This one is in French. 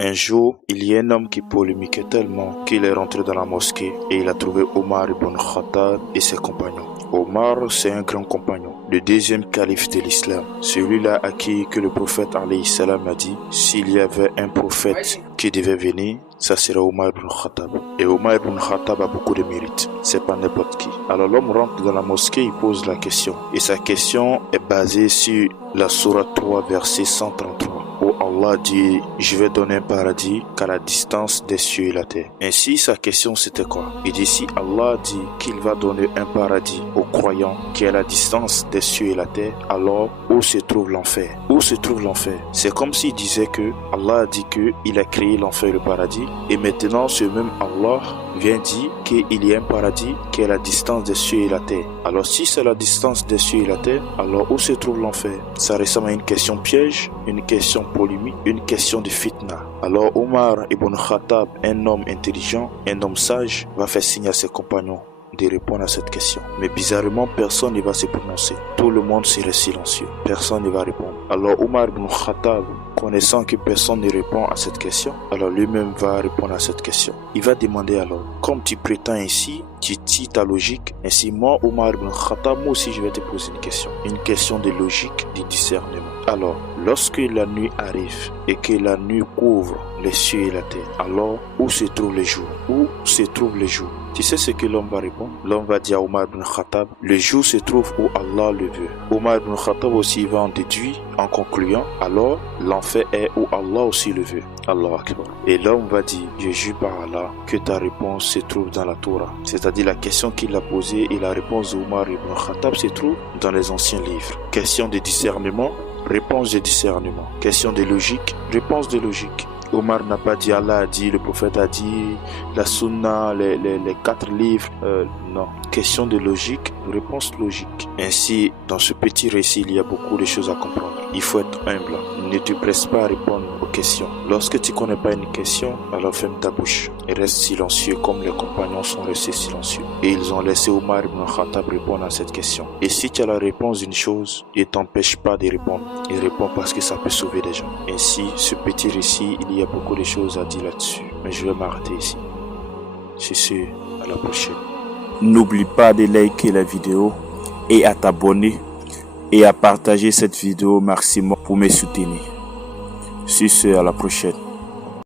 Un jour, il y a un homme qui polémiquait tellement qu'il est rentré dans la mosquée et il a trouvé Omar ibn Khattab et ses compagnons. Omar, c'est un grand compagnon, le deuxième calife de l'islam, celui-là à qui que le prophète alayhi salam a dit, s'il y avait un prophète qui devait venir, ça serait Omar ibn Khattab. Et Omar ibn Khattab a beaucoup de mérite, c'est pas n'importe qui. Alors l'homme rentre dans la mosquée, il pose la question. Et sa question est basée sur la sourate 3, verset 133. Où Allah dit, je vais donner un paradis qu'à la distance des cieux et la terre. Ainsi, sa question c'était quoi? Il dit, si Allah dit qu'il va donner un paradis aux croyants qui est à la distance des cieux et la terre, alors où se trouve l'enfer? Où se trouve l'enfer? C'est comme s'il disait que Allah a dit qu'il a créé l'enfer et le paradis, et maintenant ce même Allah vient dire qu'il y a un paradis qui est à la distance des cieux et la terre. Alors si c'est la distance des cieux et la terre, alors où se trouve l'enfer? Ça ressemble à une question piège, une question polémique, une question de fitna. Alors Omar ibn Khattab, un homme intelligent, un homme sage, va faire signe à ses compagnons de répondre à cette question. Mais bizarrement, personne ne va se prononcer. Tout le monde serait silencieux. Personne ne va répondre. Alors Omar ibn Khattab, connaissant que personne ne répond à cette question, alors lui-même va répondre à cette question. Il va demander alors, comme tu prétends ainsi, tu tires ta logique, ainsi moi, Omar ibn Khattab, moi aussi je vais te poser une question de logique, de discernement. Alors, lorsque la nuit arrive et que la nuit couvre les cieux et la terre, alors où se trouve le jour? Où se trouve le jour? Tu sais ce que l'homme va répondre? L'homme va dire à Omar ibn Khattab, le jour se trouve où Allah le veut. Omar ibn Khattab aussi va en déduire en concluant, alors l'enfer est où Allah aussi le veut. Allah Akbar. Et l'homme va dire, je jure par Allah que ta réponse se trouve dans la Torah. C'est-à-dire la question qu'il a posée et la réponse d'Omar ibn Khattab se trouve dans les anciens livres. Question de discernement, réponse de discernement. Question de logique, réponse de logique. Omar n'a pas dit Allah a dit, le prophète a dit, la sunna, les 4 livres. Non. Question de logique, réponse logique. Ainsi, dans ce petit récit, il y a beaucoup de choses à comprendre. Il faut être humble. Ne te presse pas à répondre aux questions. Lorsque tu ne connais pas une question, alors ferme ta bouche et reste silencieux comme les compagnons sont restés silencieux. Et ils ont laissé Omar ibn Khattab répondre à cette question. Et si tu as la réponse d'une chose, ne t'empêche pas de répondre. Et réponds parce que ça peut sauver des gens. Ainsi, ce petit récit, il y a beaucoup de choses à dire là-dessus. Mais je vais m'arrêter ici. C'est sûr, à la prochaine. N'oublie pas de liker la vidéo et à t'abonner et à partager cette vidéo au maximum pour me soutenir. Sur ce, à la prochaine.